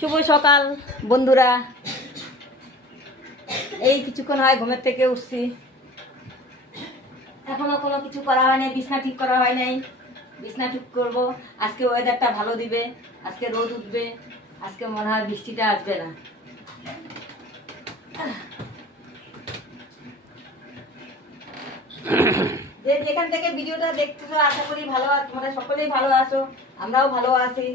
শুভ সকাল বন্ধুরা। এই কিছুক্ষণ হয় ঘুমের থেকে উঠছি, এখনো কোনো কিছু করা হয় নাই, বিছনা ঠিক করা হয় নাই। বিছনা ঠিক করবো। আজকে ওয়েদারটা ভালো দিবে, আজকে রোদ উঠবে, আজকে মনে হয় বৃষ্টিটা আসবে না। যে যেখান থেকে ভিডিওটা দেখতেছো আশা করি ভালো, তোমরা সকলেই ভালো আছো, আমরাও ভালো আছি।